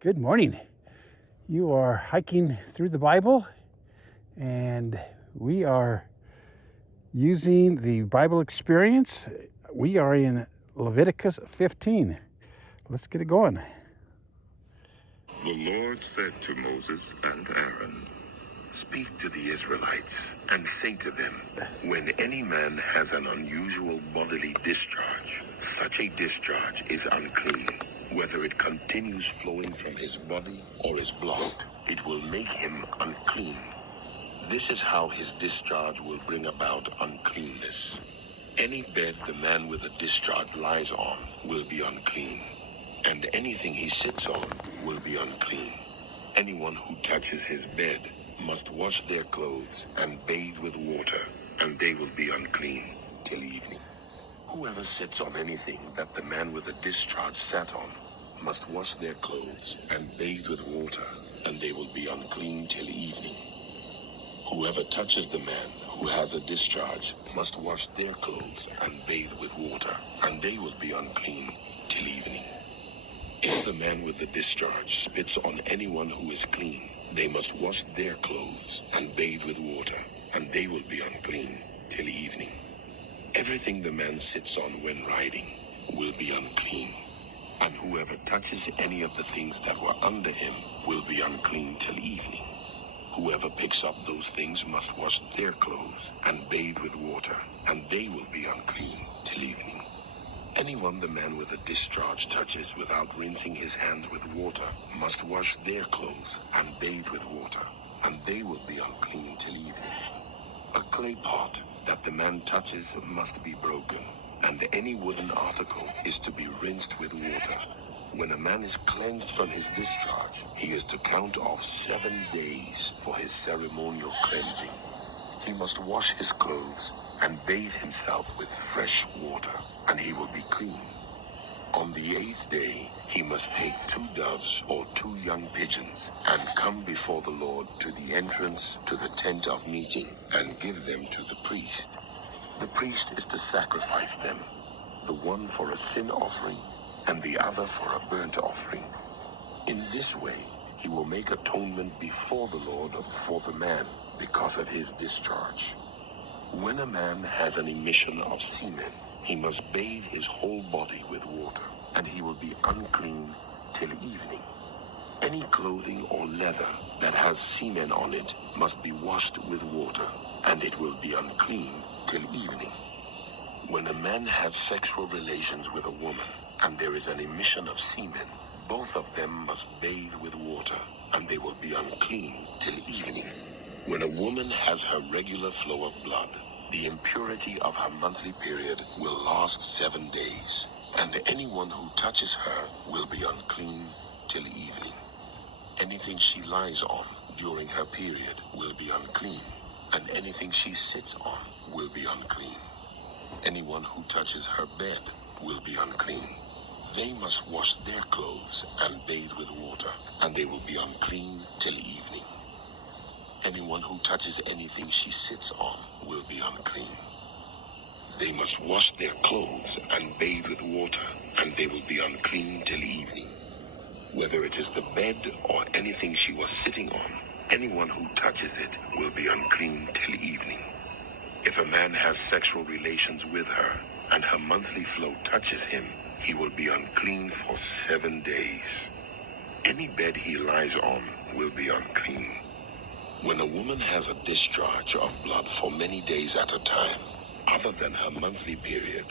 Good morning. You are hiking through the Bible, and we are using the Bible experience. We are in Leviticus 15. Let's get it going. The Lord said to Moses and Aaron, "Speak to the Israelites and say to them, when any man has an unusual bodily discharge, such a discharge is unclean. Whether it continues flowing from his body or is blocked, it will make him unclean. This is how his discharge will bring about uncleanness. Any bed the man with a discharge lies on will be unclean, and anything he sits on will be unclean. Anyone who touches his bed must wash their clothes and bathe with water, and they will be unclean till evening. Whoever sits on anything that the man with a discharge sat on must wash their clothes and bathe with water, and they will be unclean till evening. Whoever touches the man who has a discharge must wash their clothes and bathe with water, and they will be unclean till evening. If the man with the discharge spits on anyone who is clean, they must wash their clothes and bathe with water, and they will be unclean till evening. Everything the man sits on when riding will be unclean, and whoever touches any of the things that were under him will be unclean till evening. Whoever picks up those things must wash their clothes and bathe with water, and they will be unclean till evening. Anyone the man with a discharge touches without rinsing his hands with water must wash their clothes and bathe with water, and they will be unclean till evening. A clay pot that the man touches must be broken, and any wooden article is to be rinsed with water. When a man is cleansed from his discharge, he is to count off 7 days for his ceremonial cleansing. He must wash his clothes and bathe himself with fresh water, and he will be clean. On the 8th day, he must take 2 doves or 2 young pigeons and come before the Lord to the entrance to the tent of meeting and give them to the priest. The priest is to sacrifice them, the one for a sin offering and the other for a burnt offering. In this way, he will make atonement before the Lord for the man because of his discharge. When a man has an emission of semen, he must bathe his whole body with water, and he will be unclean till evening. Any clothing or leather that has semen on it must be washed with water, and it will be unclean till evening. When a man has sexual relations with a woman, and there is an emission of semen, both of them must bathe with water, and they will be unclean till evening. When a woman has her regular flow of blood, the impurity of her monthly period will last 7 days, and anyone who touches her will be unclean till evening. Anything she lies on during her period will be unclean, and anything she sits on will be unclean. Anyone who touches her bed will be unclean. They must wash their clothes and bathe with water, and they will be unclean till evening. Anyone who touches anything she sits on will be unclean. They must wash their clothes and bathe with water, and they will be unclean till evening. Whether it is the bed or anything she was sitting on, anyone who touches it will be unclean till evening. If a man has sexual relations with her, and her monthly flow touches him, he will be unclean for 7 days. Any bed he lies on will be unclean. When a woman has a discharge of blood for many days at a time, other than her monthly period,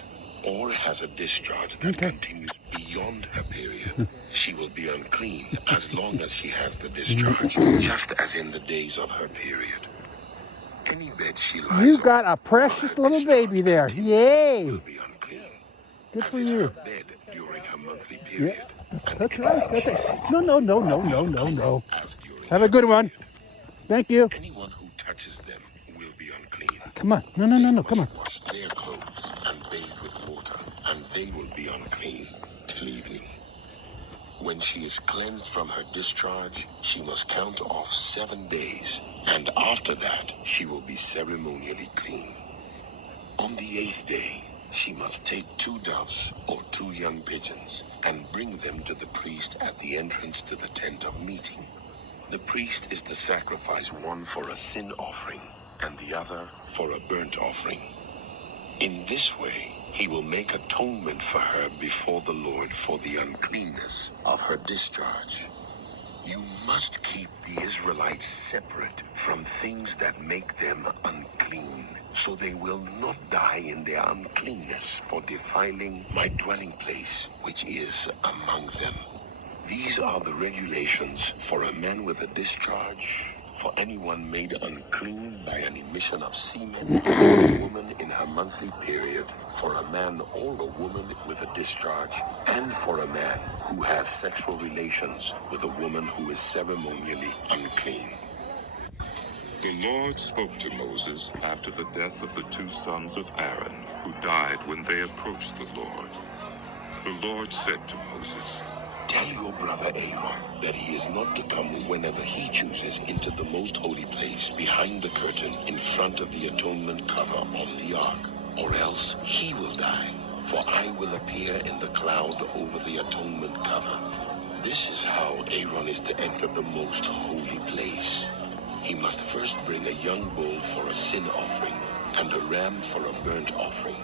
or has a discharge that continues beyond her period, she will be unclean as long as she has the discharge, just as in the days of her period. Any bed she lies You on got a precious little baby there. Yay! will be unclean. Good As for is you. her bed during her monthly period. Yeah, And that's right. That's it. No. as during Have a her good one. period. Thank you. Anyone who touches them will be unclean. Come on. No. Come on. Wash their clothes and bathe with water, and they will be unclean till evening. When she is cleansed from her discharge, she must count off 7 days, and after that she will be ceremonially clean. On the 8th day, she must take 2 doves or 2 young pigeons and bring them to the priest at the entrance to the tent of meeting. The priest is to sacrifice one for a sin offering and the other for a burnt offering. In this way, he will make atonement for her before the Lord for the uncleanness of her discharge. You must keep the Israelites separate from things that make them unclean, so they will not die in their uncleanness for defiling my dwelling place, which is among them. These are the regulations for a man with a discharge, for anyone made unclean by an emission of semen, for a woman in her monthly period, for a man or a woman with a discharge, and for a man who has sexual relations with a woman who is ceremonially unclean. The Lord spoke to Moses after the death of the two sons of Aaron, who died when they approached the Lord. The Lord said to Moses, "Tell your brother Aaron that he is not to come whenever he chooses into the most holy place behind the curtain in front of the atonement cover on the ark, or else he will die, for I will appear in the cloud over the atonement cover. This is how Aaron is to enter the most holy place. He must first bring a young bull for a sin offering and a ram for a burnt offering.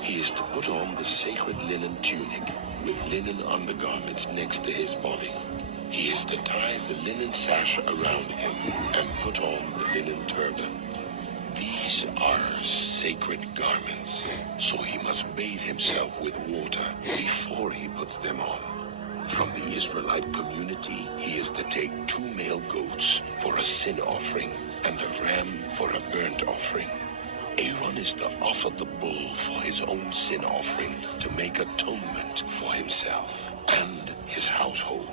He is to put on the sacred linen tunic with linen undergarments next to his body. He is to tie the linen sash around him and put on the linen turban. These are sacred garments, so he must bathe himself with water before he puts them on. From the Israelite community, he is to take 2 male goats for a sin offering and a ram for a burnt offering. Aaron is to offer the bull for his own sin offering to make atonement for himself and his household.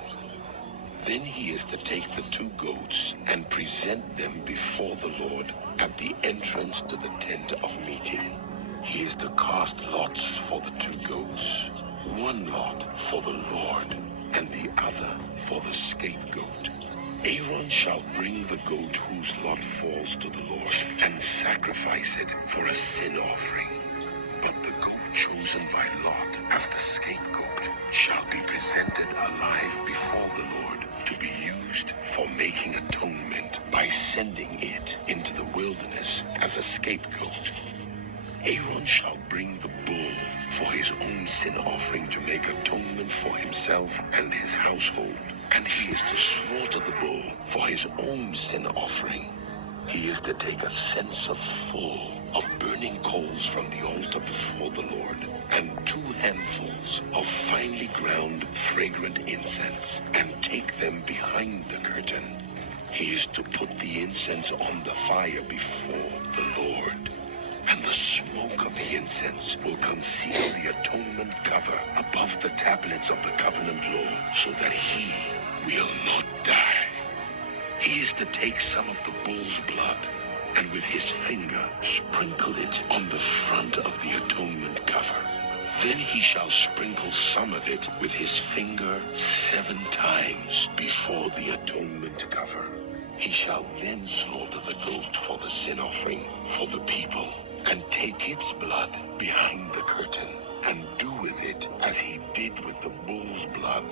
Then he is to take the 2 goats and present them before the Lord at the entrance to the tent of meeting. He is to cast lots for the 2 goats, 1 lot for the Lord and the other for the scapegoat. Aaron shall bring the goat whose lot falls to the Lord and sacrifice it for a sin offering. But the goat chosen by lot as the scapegoat shall be presented alive before the Lord to be used for making atonement by sending it into the wilderness as a scapegoat. Aaron shall bring the bull for his own sin offering to make atonement for himself and his household, and he is to slaughter the bull for his own sin offering. He is to take a censer full of burning coals from the altar before the Lord, and 2 handfuls of finely ground fragrant incense, and take them behind the curtain. He is to put the incense on the fire before the Lord, and the smoke of the incense will conceal the atonement cover above the tablets of the covenant law, so that he will not die. He is to take some of the bull's blood, and with his finger sprinkle it on the front of the atonement cover. Then he shall sprinkle some of it with his finger 7 times before the atonement cover. He shall then slaughter the goat for the sin offering for the people, and take its blood behind the curtain, and do with it as he did with the bull's blood.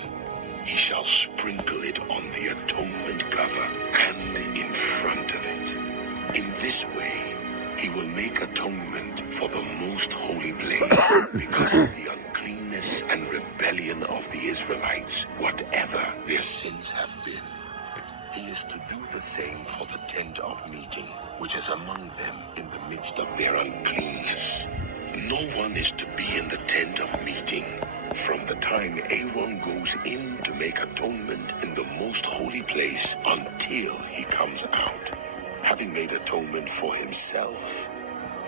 He shall sprinkle it on the atonement cover and in front of it. In this way, he will make atonement for the most holy place because of the uncleanness and rebellion of the Israelites, whatever their sins have been. He is to do the same for the tent of meeting, which is among them in the midst of their uncleanness. No one is to be in the tent of meeting from the time Aaron goes in to make atonement in the most holy place until he comes out, having made atonement for himself,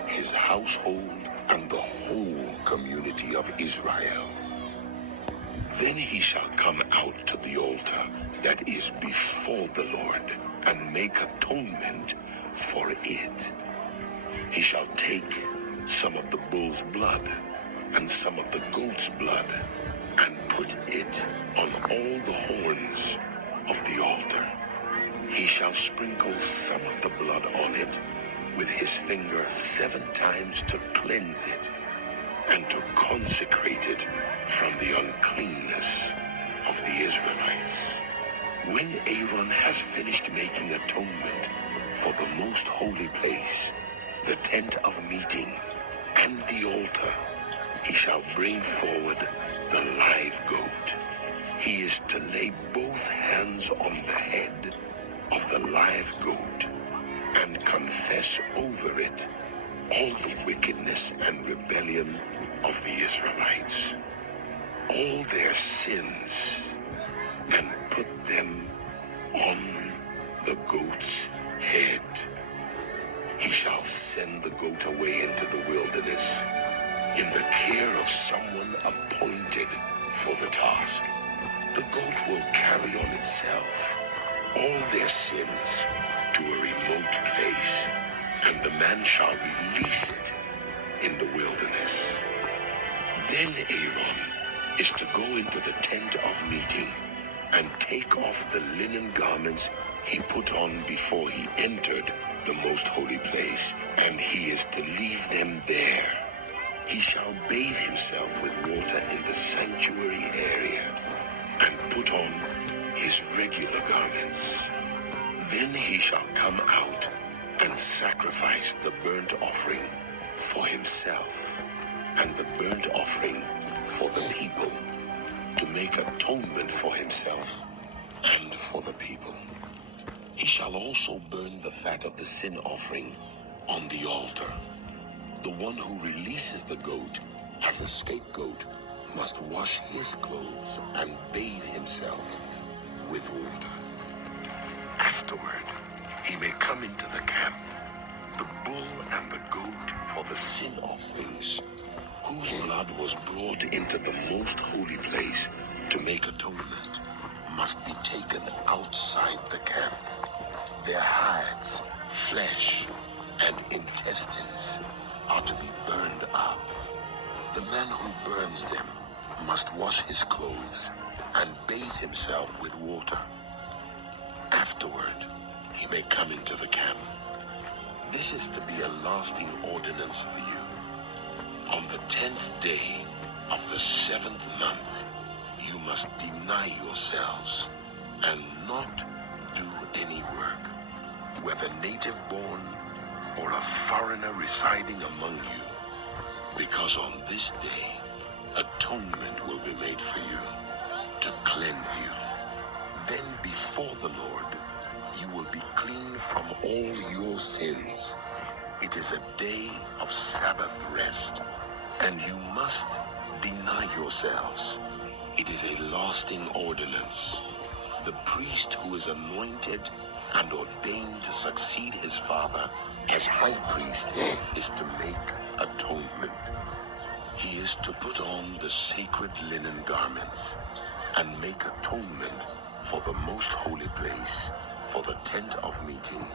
his household, and the whole community of Israel. Then he shall come out to the altar that is before the Lord and make atonement for it. He shall take some of the bull's blood and some of the goat's blood and put it on all the horns of the altar. He shall sprinkle some of the blood on it with his finger 7 times to cleanse it, and to consecrate it from the uncleanness of the Israelites. When Aaron has finished making atonement for the most holy place, the tent of meeting, and the altar, he shall bring forward the live goat. He is to lay both hands on the head of the live goat and confess over it all the wickedness and rebellion of the Israelites, all their sins, and put them on the goat's head. He shall send the goat away into the wilderness in the care of someone appointed for the task. The goat will carry on itself all their sins to a remote place, and the man shall release it in the wilderness. Then Aaron is to go into the tent of meeting and take off the linen garments he put on before he entered the most holy place, and he is to leave them there. He shall bathe himself with water in the sanctuary area and put on his regular garments. Then he shall come out and sacrifice the burnt offering for himself and the burnt offering for the people, to make atonement for himself and for the people. He shall also burn the fat of the sin offering on the altar. The one who releases the goat as a scapegoat must wash his clothes and bathe himself with water. Afterward, he may come into the camp. The bull and the goat for the sin offerings, whose blood was brought into the most holy place to make atonement, must be taken outside the camp. Their hides, flesh, and intestines are to be burned up. The man who burns them must wash his clothes and bathe himself with water. Afterward, he may come into the camp. This is to be a lasting ordinance for you. On the 10th day of the 7th month, you must deny yourselves and not do any work, whether native born or a foreigner residing among you, because on this day atonement will be made for you to cleanse you. Then before the Lord you will be clean from all your sins. It is a day of Sabbath rest, and you must deny yourselves. It is a lasting ordinance. The priest who is anointed and ordained to succeed his father as high priest is to make atonement. He is to put on the sacred linen garments and make atonement for the most holy place, for the tent of meeting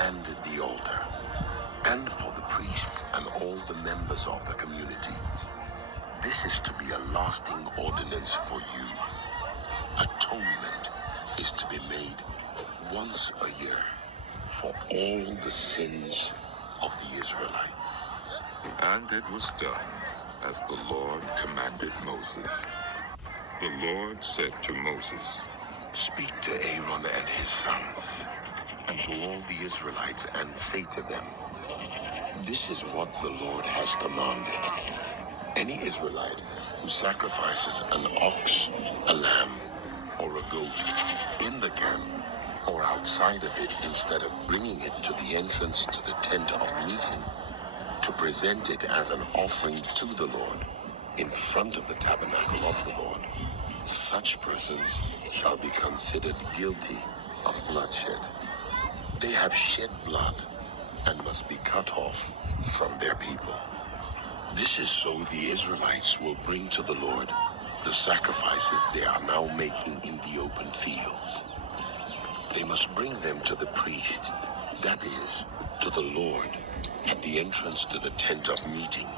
and the altar, and for the priests and all the members of the community. This is to be a lasting ordinance for you. Atonement is to be made once a year for all the sins of the Israelites. And it was done as the Lord commanded Moses. The Lord said to Moses, "Speak to Aaron and his sons, and to all the Israelites, and say to them, this is what the Lord has commanded. Any Israelite who sacrifices an ox, a lamb, or a goat in the camp or outside of it, instead of bringing it to the entrance to the tent of meeting, to present it as an offering to the Lord in front of the tabernacle of the Lord, such persons shall be considered guilty of bloodshed. They have shed blood and must be cut off from their people. This is so the Israelites will bring to the Lord the sacrifices they are now making in the open fields. They must bring them to the priest, that is, to the Lord, at the entrance to the tent of meeting,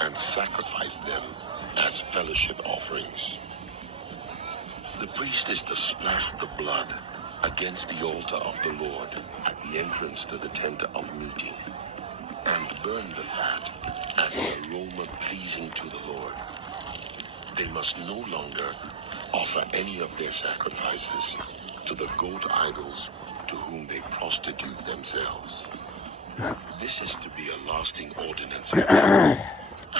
and sacrifice them as fellowship offerings. The priest is to splash the blood against the altar of the Lord at the entrance to the tent of meeting, and burn the fat as an aroma pleasing to the Lord. They must no longer offer any of their sacrifices to the goat idols to whom they prostitute themselves. This is to be a lasting ordinance for them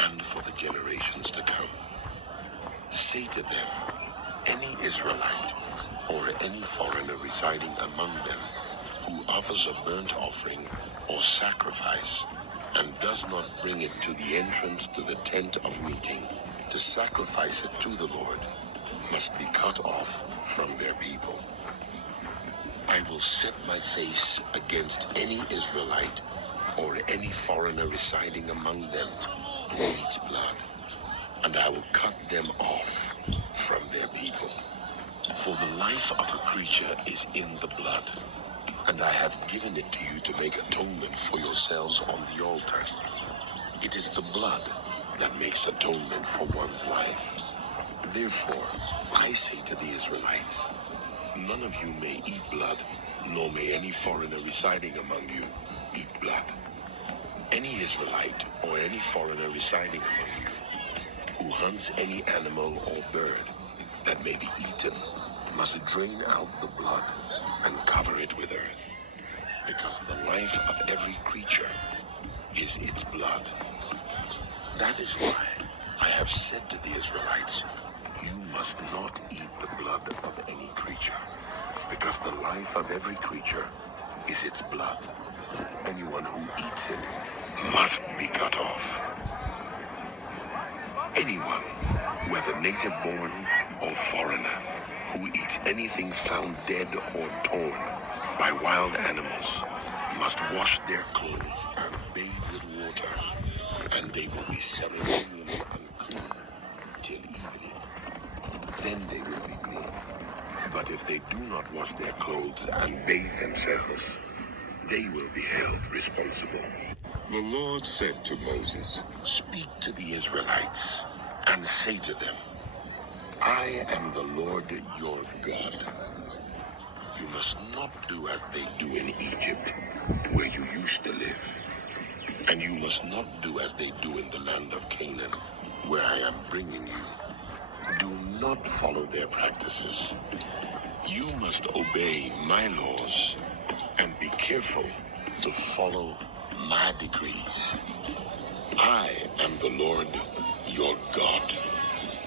and for the generations to come. Say to them, any Israelite or any foreigner residing among them who offers a burnt offering or sacrifice and does not bring it to the entrance to the tent of meeting to sacrifice it to the Lord must be cut off from their people. I will set my face against any Israelite or any foreigner residing among them who eats blood, and I will cut them off from their people. For the life of a creature is in the blood, and I have given it to you to make atonement for yourselves on the altar. It is the blood that makes atonement for one's life. Therefore, I say to the Israelites, none of you may eat blood, nor may any foreigner residing among you eat blood. Any Israelite or any foreigner residing among you who hunts any animal or bird that may be eaten must drain out the blood and cover it with earth, because the life of every creature is its blood. That is why I have said to the Israelites, you must not eat the blood of any creature, because the life of every creature is its blood. Anyone who eats it must be cut off. Anyone, whether native born or foreigner, who eats anything found dead or torn by wild animals must wash their clothes and bathe with water, and they will be ceremonially unclean till evening. Then they will be clean. But if they do not wash their clothes and bathe themselves, they will be held responsible. The Lord said to Moses, speak to the Israelites and say to them, I am the Lord your God. You must not do as they do in Egypt, where you used to live. And you must not do as they do in the land of Canaan, where I am bringing you. Do not follow their practices. You must obey my laws and be careful to follow my decrees. I am the Lord your God.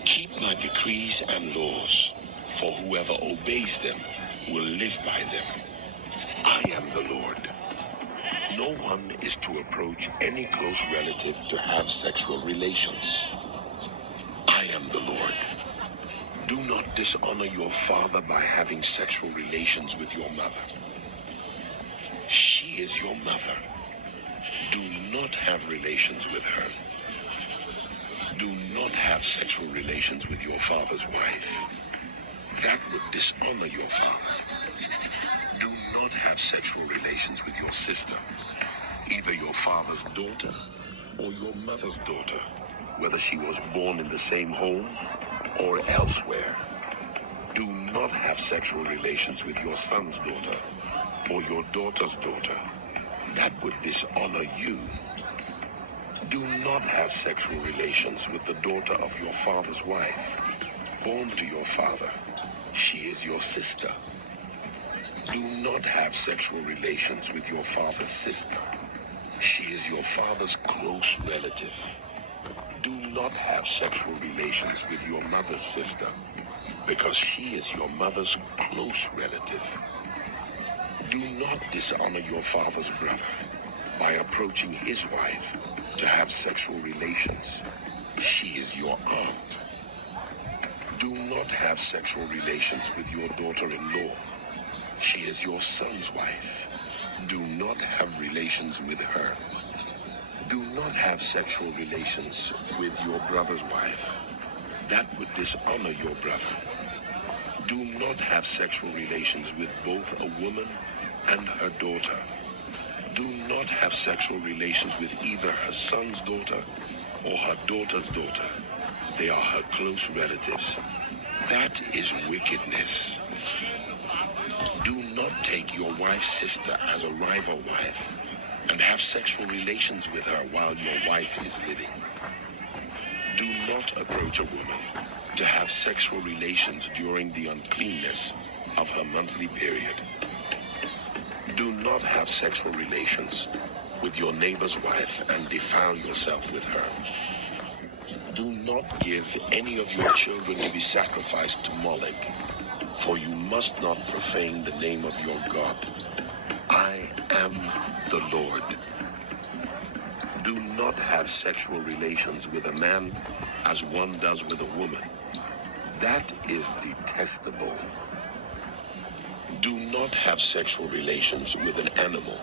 Keep my decrees and laws, for whoever obeys them will live by them. I am the Lord. No one is to approach any close relative to have sexual relations. I am the Lord. Do not dishonor your father by having sexual relations with your mother. She is your mother. Do not have relations with her. Do not have sexual relations with your father's wife. That would dishonor your father. Do not have sexual relations with your sister, either your father's daughter or your mother's daughter, whether she was born in the same home or elsewhere. Do not have sexual relations with your son's daughter or your daughter's daughter. That would dishonor you. Do not have sexual relations with the daughter of your father's wife, born to your father. She is your sister. Do not have sexual relations with your father's sister. She is your father's close relative. Do not have sexual relations with your mother's sister, because she is your mother's close relative. Do not dishonor your father's brother by approaching his wife to have sexual relations. She is your aunt. Do not have sexual relations with your daughter-in-law. She is your son's wife. Do not have relations with her. Do not have sexual relations with your brother's wife. That would dishonor your brother. Do not have sexual relations with both a woman and her daughter. Do not have sexual relations with either her son's daughter or her daughter's daughter. They are her close relatives. That is wickedness. Do not take your wife's sister as a rival wife. and have sexual relations with her while your wife is living. Do not approach a woman to have sexual relations during the uncleanness of her monthly period. Do not have sexual relations with your neighbor's wife and defile yourself with her. Do not give any of your children to be sacrificed to Molech, for you must not profane the name of your God. I am the Lord. Do not have sexual relations with a man as one does with a woman. That is detestable. Do not have sexual relations with an animal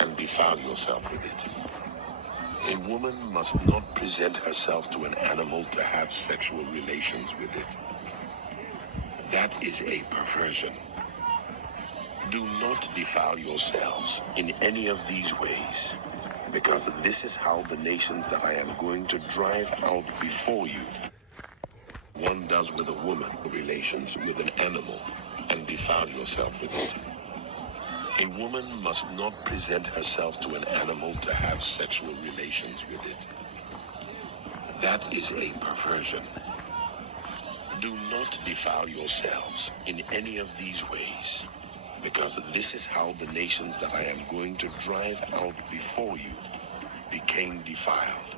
and defile yourself with it. A woman must not present herself to an animal to have sexual relations with it. That is a perversion. Do not defile yourselves in any of these ways, because this is how the nations that I am going to drive out before you. One does with a woman relations with an animal and defile yourself with it. A woman must not present herself to an animal to have sexual relations with it. That is a perversion. Do not defile yourselves in any of these ways, because this is how the nations that I am going to drive out before you became defiled.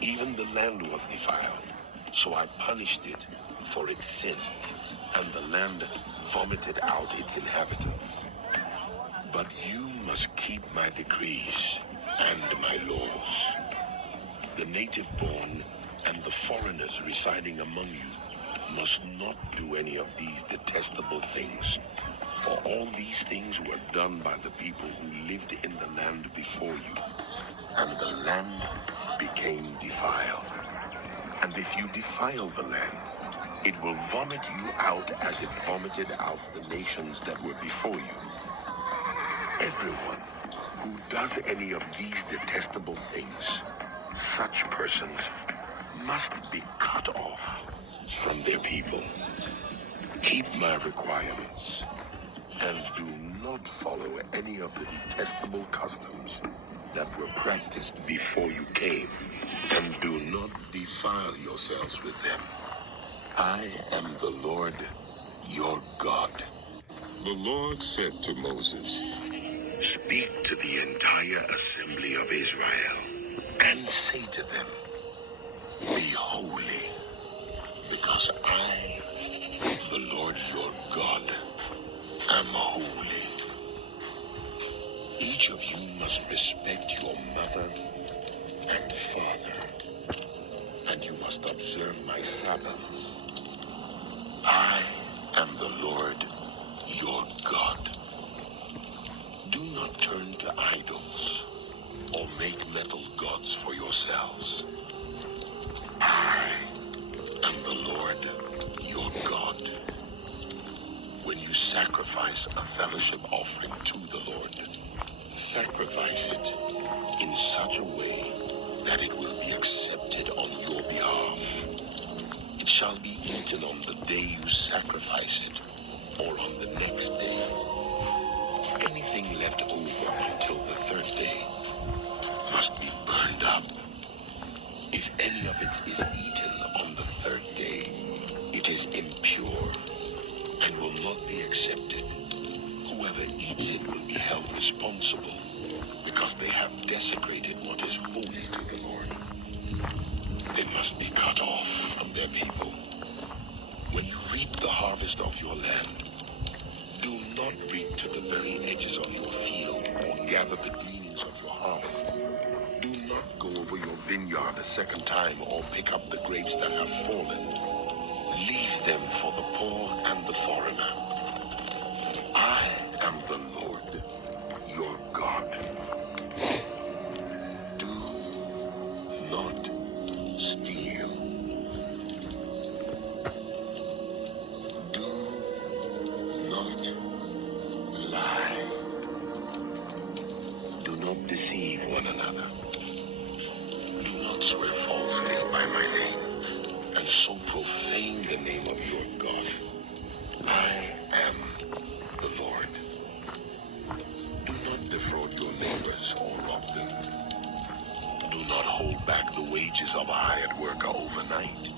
Even the land was defiled, so I punished it for its sin, and the land vomited out its inhabitants. But you must keep my decrees and my laws. The native born and the foreigners residing among you must not do any of these detestable things, for all these things were done by the people who lived in the land before you, and the land became defiled. And if you defile the land, it will vomit you out as it vomited out the nations that were before you. Everyone who does any of these detestable things, such persons must be cut off from their people. Keep my requirements and do not follow any of the detestable customs that were practiced before you came, and do not defile yourselves with them. I am the Lord your God. The Lord said to Moses, Speak to the entire assembly of Israel and say to them, Be holy, because I, the Lord your God, am holy. Each of you must respect your mother and father, and you must observe my Sabbaths. I am the Lord your God. Do not turn to idols or make metal gods for yourselves. I am the Lord your God. When you sacrifice a fellowship offering to the Lord, sacrifice it in such a way that it will be accepted on your behalf. It shall be eaten on the day you sacrifice it, or on the next day. Anything left over until the third day must be burned up. If any of it is eaten on the third day, it is impure and will not be accepted. Whoever eats it will be held responsible, because they have desecrated what is holy to the Lord. They must be cut off from their people. When you reap the harvest of your land, do not reap to the very edges of your field or gather the gleanings of your harvest. Do not go over your vineyard a second time or pick up the grapes that have fallen. Leave them for the poor and the foreigner. I am the Lord, your God. Do not steal. Do not lie. Do not deceive one another. Do not swear falsely by my name, and so profane the name of your God. I am the Lord. Do not defraud your neighbors or rob wages of a hired worker overnight.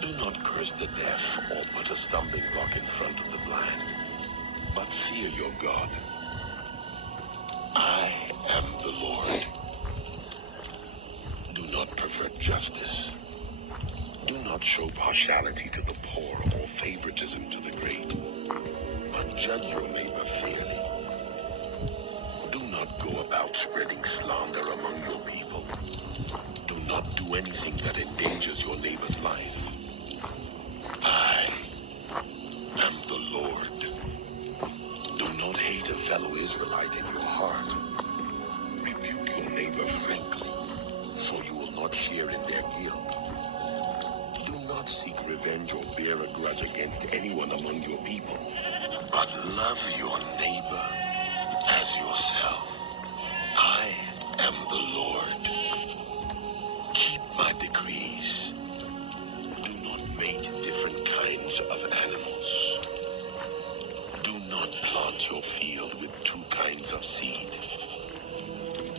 Do not curse the deaf or put a stumbling block in front of the blind, but fear your God. I am the Lord. Do not pervert justice. Do not show partiality to the poor or favoritism to the great, but judge your neighbor fairly. Do not go about spreading slander among your people. Do not do anything that endangers your neighbor's life. I am the Lord. Do not hate a fellow Israelite in your heart. Rebuke your neighbor frankly, so you will not share in their guilt. Do not seek revenge or bear a grudge against anyone among your people, but love your neighbor as yourself. I am the Lord. Keep my decrees. Do not mate different kinds of animals. Do not plant your field with two kinds of seed.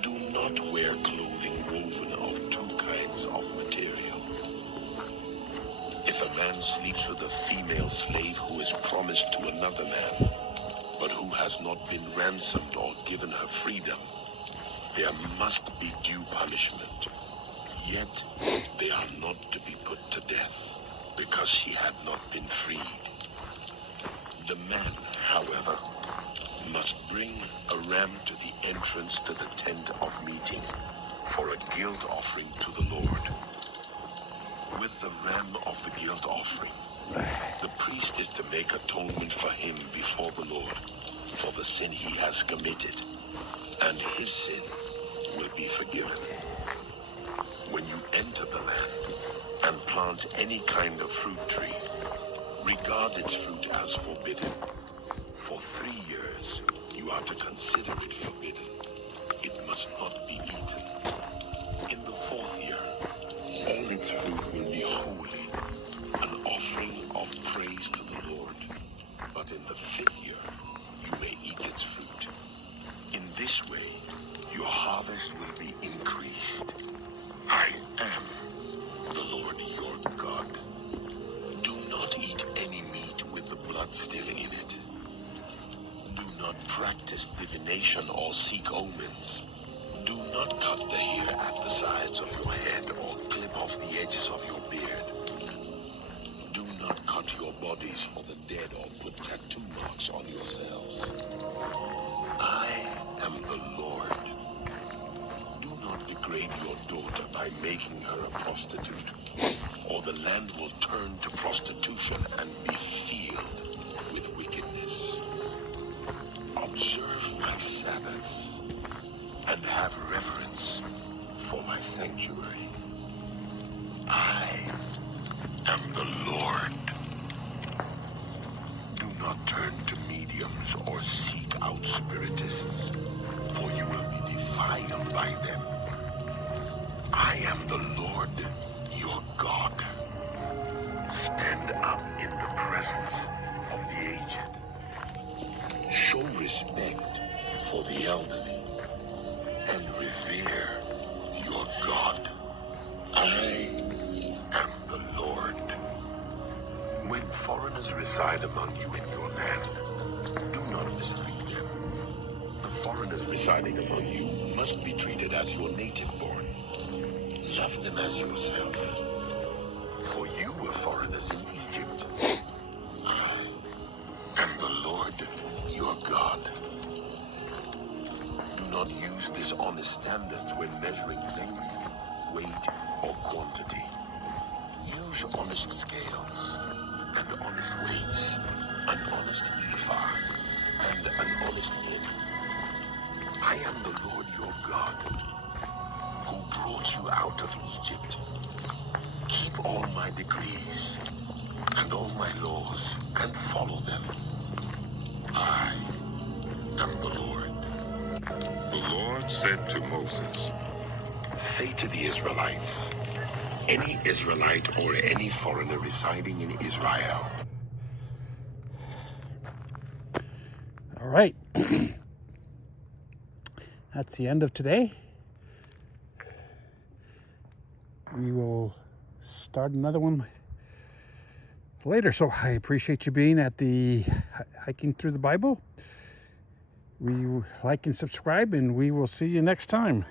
Do not wear clothing woven of two kinds of material. If a man sleeps with a female slave who is promised to another man, but who has not been ransomed or given her freedom, there must be due punishment. Yet they are not to be put to death, because she had not been freed. The man, however, must bring a ram to the entrance to the tent of meeting for a guilt offering to the Lord. With the ram of the guilt offering, the priest is to make atonement for him before the Lord for the sin he has committed, and his sin will be forgiven. When you enter the land and plant any kind of fruit tree, regard its fruit as forbidden. For 3 years, you are to consider it forbidden. It must not be eaten. In the 4th year, all its fruit will be holy, an offering of praise to the Lord. But in the 5th year, you may eat its fruit. In this way, your harvest will be increased. I am the Lord your God. Do not eat any meat with the blood still in it. Do not practice divination or seek omens. Do not cut the hair at the sides of your head or clip off the edges of your beard. Do not cut your bodies for the dead or put tattoo marks on yourselves. I am the Lord. Do not degrade your daughter by making her a prostitute, or the land will turn to prostitution and be filled with wickedness. Observe my Sabbaths and have reverence for my sanctuary. I am the Lord. Do not turn to mediums or seek out spiritists, for you will be defiled by them. I am the Lord, your God. Stand up in the presence of the aged. Show respect for the elderly and revere your God. I am the Lord. When foreigners reside among you in your land, do not mistreat them. The foreigners residing among you must be treated as your native born. Love them as yourself, for you were foreigners in Egypt. I am the Lord, your God. Do not use dishonest standards when measuring length, weight, or quantity. Use honest scales and honest weights, an honest ephah and an honest hin. I am the Lord your God, who brought you out of Egypt. Keep all my decrees and all my laws and follow them. I am the Lord. The Lord said to Moses, Say to the Israelites, any Israelite or any foreigner residing in Israel. All right. That's the end of today. we will start another one later. So I appreciate you being at the Hiking Through the Bible. We like and subscribe, and we will see you next time.